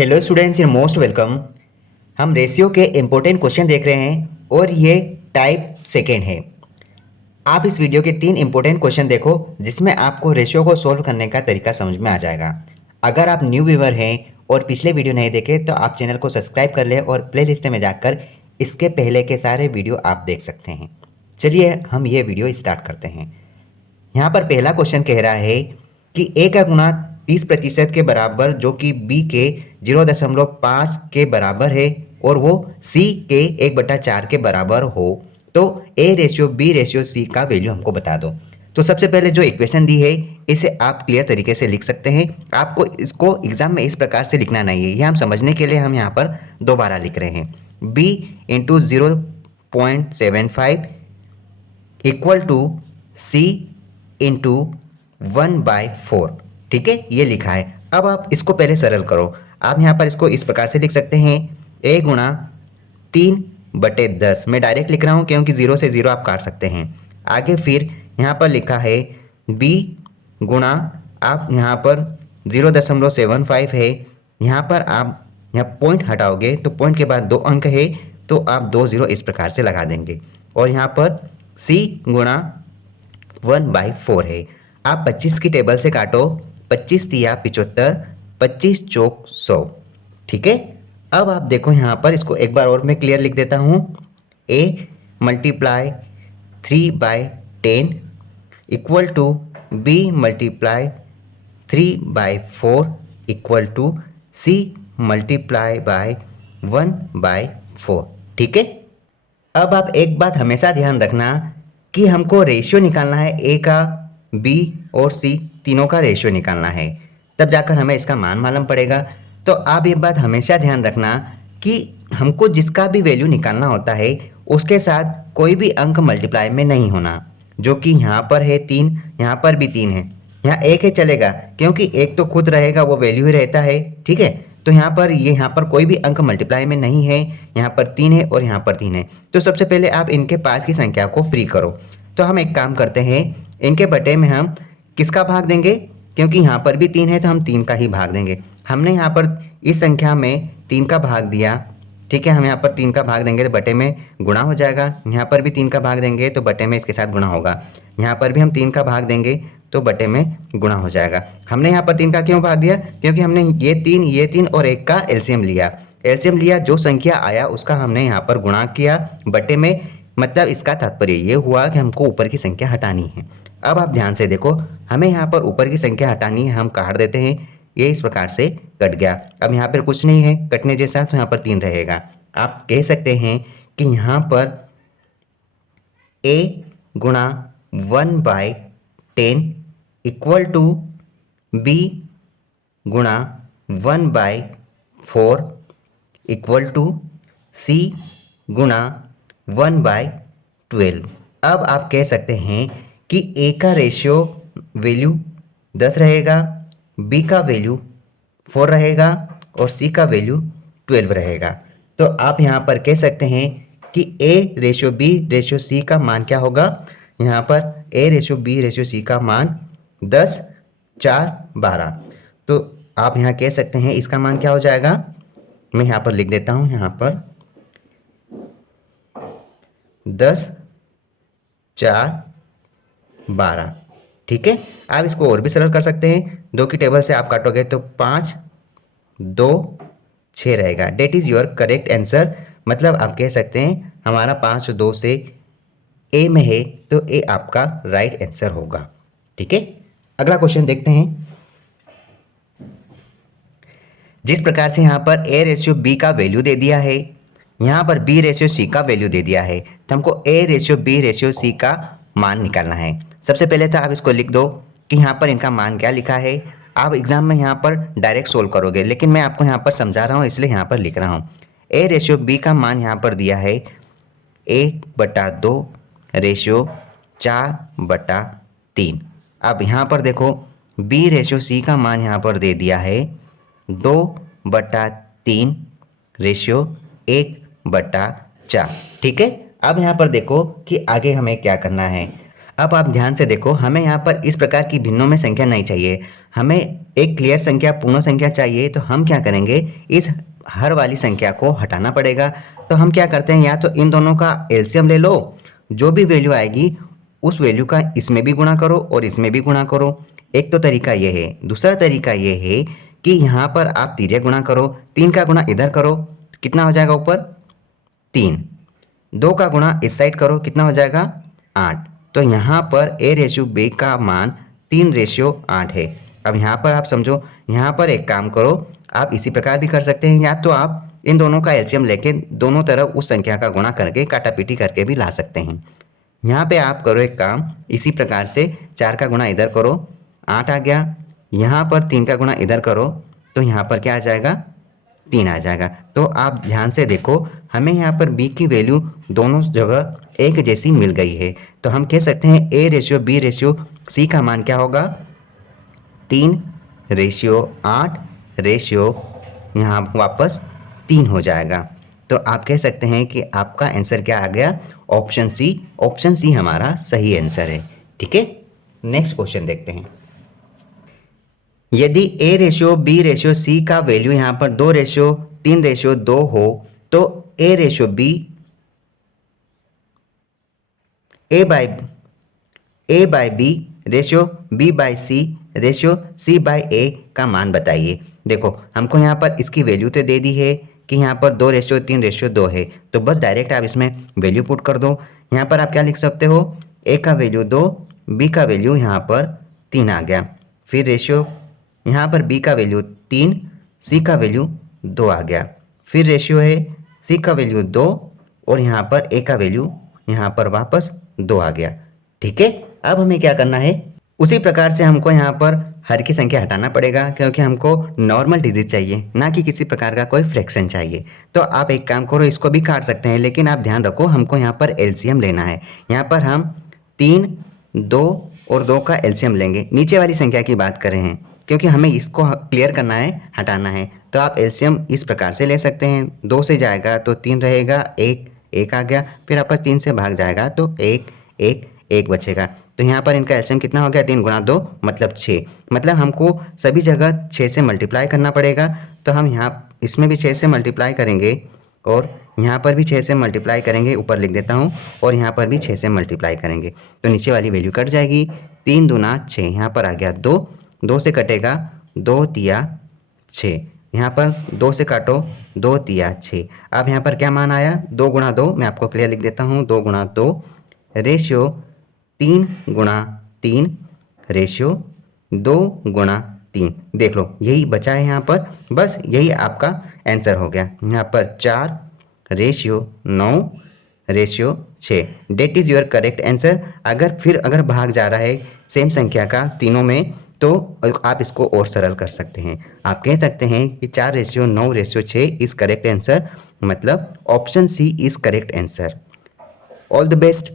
Hello students, in most welcome. हम ratio के important question देख रहे हैं और ये टाइप सेकेंड है। आप इस वीडियो के 3 इम्पोर्टेंट क्वेश्चन देखो जिसमें आपको रेशियो को सॉल्व करने का तरीका समझ में आ जाएगा। अगर आप न्यू व्यूअर हैं और पिछले वीडियो नहीं देखे तो आप चैनल को सब्सक्राइब कर लें और प्लेलिस्ट में जाकर इसके पहले के सारे वीडियो आप देख सकते हैं। चलिए हम ये वीडियो स्टार्ट करते हैं। यहाँ पर पहला क्वेश्चन कह रहा है कि ए का गुणा 30% के बराबर जो कि बी के 0.5 के बराबर है और वो सी के 1/4 के बराबर हो तो A ratio B ratio C का वैल्यू हमको बता दो। तो सबसे पहले जो इक्वेशन दी है इसे आप क्लियर तरीके से लिख सकते हैं। आपको इसको एग्जाम में इस प्रकार से लिखना नहीं है, ये हम समझने के लिए हम यहाँ पर दोबारा लिख रहे हैं। B into 0.75 equal to C into 1/4। ठीक है, ये लिखा है। अब आप इसको पहले सरल करो। आप यहाँ पर इसको इस प्रकार से लिख सकते हैं, a गुणा 3/10। मैं डायरेक्ट लिख रहा हूँ क्योंकि 0 से 0 आप काट सकते हैं। आगे फिर यहाँ पर लिखा है b गुणा, आप यहाँ पर 0.75 है, यहाँ पर आप यहाँ पॉइंट हटाओगे तो पॉइंट के बाद 2 अंक है तो आप 2 0 इस प्रकार से लगा देंगे। और यहाँ पर c गुणा 1/4 है। आप 25 की टेबल से काटो, 25 तिया 75, 25 चौक 100। ठीक है, अब आप देखो यहाँ पर इसको एक बार और मैं क्लियर लिख देता हूँ। a multiply 3/10 equal to b multiply 3/4 equal to c multiply by 1/4। ठीक है, अब आप एक बात हमेशा ध्यान रखना कि हमको रेशियो निकालना है, ए का, बी और सी तीनों का रेशियो निकालना है, तब जाकर हमें इसका मान मालूम पड़ेगा। तो आप ये बात हमेशा ध्यान रखना कि हमको जिसका भी वैल्यू निकालना होता है उसके साथ कोई भी अंक मल्टीप्लाई में नहीं होना। जो कि यहाँ पर है 3, यहाँ पर भी 3 है, यहाँ 1 है चलेगा क्योंकि 1 तो खुद रहेगा, वो वैल्यू ही रहता है। ठीक है, तो यहाँ पर कोई भी अंक मल्टीप्लाई में नहीं है, यहाँ पर 3 है और यहाँ पर 3 है। तो सबसे पहले आप इनके पास की संख्या को फ्री करो। तो हम एक काम करते हैं, इनके बटे में हम किसका भाग देंगे, क्योंकि यहाँ पर भी 3 है तो हम 3 का ही भाग देंगे। हमने यहाँ पर इस संख्या में 3 का भाग दिया। ठीक है, हम यहाँ पर 3 का भाग देंगे तो बटे में गुणा हो जाएगा। यहाँ पर भी 3 का भाग देंगे तो बटे में इसके साथ गुणा होगा। यहाँ पर भी हम 3 का भाग देंगे तो बटे में गुणा हो जाएगा। हमने यहाँ पर 3 का क्यों भाग दिया, क्योंकि हमने ये 3 और 1 का एलसीएम लिया। एलसीएम लिया, जो संख्या आया उसका हमने यहाँ पर गुणा किया बटे में। मतलब इसका तात्पर्य ये हुआ कि हमको ऊपर की संख्या हटानी है। अब आप ध्यान से देखो, हमें यहाँ पर ऊपर की संख्या हटानी है, हम काट देते हैं, ये इस प्रकार से कट गया। अब यहाँ पर कुछ नहीं है कटने जैसा, तो यहाँ पर 3 रहेगा। आप कह सकते हैं कि यहाँ पर a गुणा 1/10 इक्वल टू b गुणा 1/4 इक्वल टू c गुणा 1/12। अब आप कह सकते हैं कि a का रेशियो वैल्यू 10 रहेगा, b का वैल्यू 4 रहेगा और c का वैल्यू 12 रहेगा। तो आप यहाँ पर कह सकते हैं कि a ratio b ratio c का मान क्या होगा। यहाँ पर a ratio b ratio c का मान 10, 4, 12। तो आप यहाँ कह सकते हैं इसका मान क्या हो जाएगा। मैं यहाँ पर लिख देता हूँ, यहाँ पर 10, 4, 12। ठीक है, आप इसको और भी सरल कर सकते हैं। 2 की टेबल से आप काटोगे तो 5, 2, 6 रहेगा। That is your correct answer. मतलब आप कह सकते हैं हमारा 5 और 2 से ए में है तो ए आपका राइट आंसर होगा। ठीक है, अगला क्वेश्चन देखते हैं। जिस प्रकार से यहाँ पर ए रेशियो बी का वैल्यू दे दिया है, यहाँ पर बी रेशियो सी का वैल्यू दे दिया है, तो हमको A ratio B ratio C का मान निकालना है। सबसे पहले तो आप इसको लिख दो कि यहाँ पर इनका मान क्या लिखा है। आप एग्जाम में यहाँ पर डायरेक्ट सोल्व करोगे, लेकिन मैं आपको यहाँ पर समझा रहा हूँ इसलिए यहाँ पर लिख रहा हूँ। ए रेशियो बी का मान यहाँ पर दिया है 1/2 रेशियो 4/3। अब यहाँ पर देखो बी रेशियो सी का मान यहाँ पर दे दिया है 2/3 रेशियो 1/4। ठीक है, अब यहाँ पर देखो कि आगे हमें क्या करना है। अब आप ध्यान से देखो, हमें यहाँ पर इस प्रकार की भिन्नों में संख्या नहीं चाहिए, हमें एक क्लियर संख्या, पूर्ण संख्या चाहिए। तो हम क्या करेंगे, इस हर वाली संख्या को हटाना पड़ेगा। तो हम क्या करते हैं, या तो इन दोनों का एलसीएम ले लो, जो भी वैल्यू आएगी उस वैल्यू का इसमें भी गुणा करो और इसमें भी गुणा करो। एक तो तरीका ये है। दूसरा तरीका ये है कि यहाँ पर आप तिर्यक गुणा करो, 3 का गुणा इधर करो, कितना हो जाएगा ऊपर 3, 2 का गुणा इस साइड करो, कितना हो जाएगा 8। तो यहाँ पर a/b का मान 3/8 है। अब यहाँ पर आप समझो, यहाँ पर एक काम करो, आप इसी प्रकार भी कर सकते हैं, या तो आप इन दोनों का एलसीएम लेके दोनों तरफ उस संख्या का गुणा करके काटापीटी करके भी ला सकते हैं। यहाँ पे आप करो एक काम, इसी प्रकार से 4 का गुणा इधर करो, 8 आ गया। यहाँ पर 3 का गुणा इधर करो, तो यहाँ पर क्या आ जाएगा 3 आ जाएगा। तो आप ध्यान से देखो, हमें यहाँ पर b की वैल्यू दोनों जगह एक जैसी मिल गई है। तो हम कह सकते हैं a/b/c का मान क्या होगा 3/8 यहाँ वापस 3 हो जाएगा। तो आप कह सकते हैं कि आपका आंसर क्या आ गया, ऑप्शन सी। ऑप्शन सी हमारा सही आंसर है। ठीक है, नेक्स्ट क्वेश्चन देखते हैं। यदि a/b/c का वैल्यू यहाँ पर 2/3/2 हो, तो a/b a/b/b/c/c/a का मान बताइए। देखो, हमको यहाँ पर इसकी वैल्यू तो दे दी है कि यहाँ पर 2/3/2 है, तो बस डायरेक्ट आप इसमें वैल्यू पुट कर दो। यहाँ पर आप क्या लिख सकते हो, a का वैल्यू 2, b का वैल्यू यहाँ पर 3 आ गया, फिर रेशियो यहाँ पर b का वैल्यू 3, c का वैल्यू 2 आ गया, फिर रेशियो है c का वैल्यू 2 और यहाँ पर a का वैल्यू यहाँ पर वापस 2 आ गया। ठीक है, अब हमें क्या करना है, उसी प्रकार से हमको यहाँ पर हर की संख्या हटाना पड़ेगा, क्योंकि हमको नॉर्मल डिजिट चाहिए, ना कि किसी प्रकार का कोई फ्रैक्शन चाहिए। तो आप एक काम करो, इसको भी काट सकते हैं, लेकिन आप ध्यान रखो हमको यहाँ पर एलसीएम लेना है। यहाँ पर हम 3, 2 और 2 का एलसीएम लेंगे। नीचे वाली संख्या की बात कर रहे हैं, क्योंकि हमें इसको क्लियर करना है, हटाना है। तो आप एलसीएम इस प्रकार से ले सकते हैं, 2 से जाएगा तो 3 रहेगा, 1 आ गया, फिर आपस 3 से भाग जाएगा तो 1 बचेगा। तो यहाँ पर इनका एलसीएम कितना हो गया, 3 × 2 मतलब 6। मतलब हमको सभी जगह 6 से मल्टीप्लाई करना पड़ेगा। तो हम यहाँ इसमें भी 6 से मल्टीप्लाई करेंगे और यहाँ पर भी 6 से मल्टीप्लाई करेंगे, ऊपर लिख देता हूँ, और यहाँ पर भी 6 से मल्टीप्लाई करेंगे। तो नीचे वाली वैल्यू कट जाएगी, 3 दूना 6, यहाँ पर आ गया 2, 2 से कटेगा 2 तिया 6, यहाँ पर 2 से काटो 2 तिया 6। अब यहाँ पर क्या मान आया, 2 × 2, मैं आपको क्लियर लिख देता हूँ, 2 × 2 रेशियो 3 × 3 रेशियो 2 × 3। देख लो, यही बचा है यहाँ पर, बस यही आपका आंसर हो गया। यहाँ पर 4 ratio 9 ratio 6, that is your correct answer. अगर भाग जा रहा है सेम संख्या का तीनों में, तो आप इसको और सरल कर सकते हैं। आप कह सकते हैं कि 4/9/6 इज़ करेक्ट आंसर, मतलब option C is correct answer. All the best.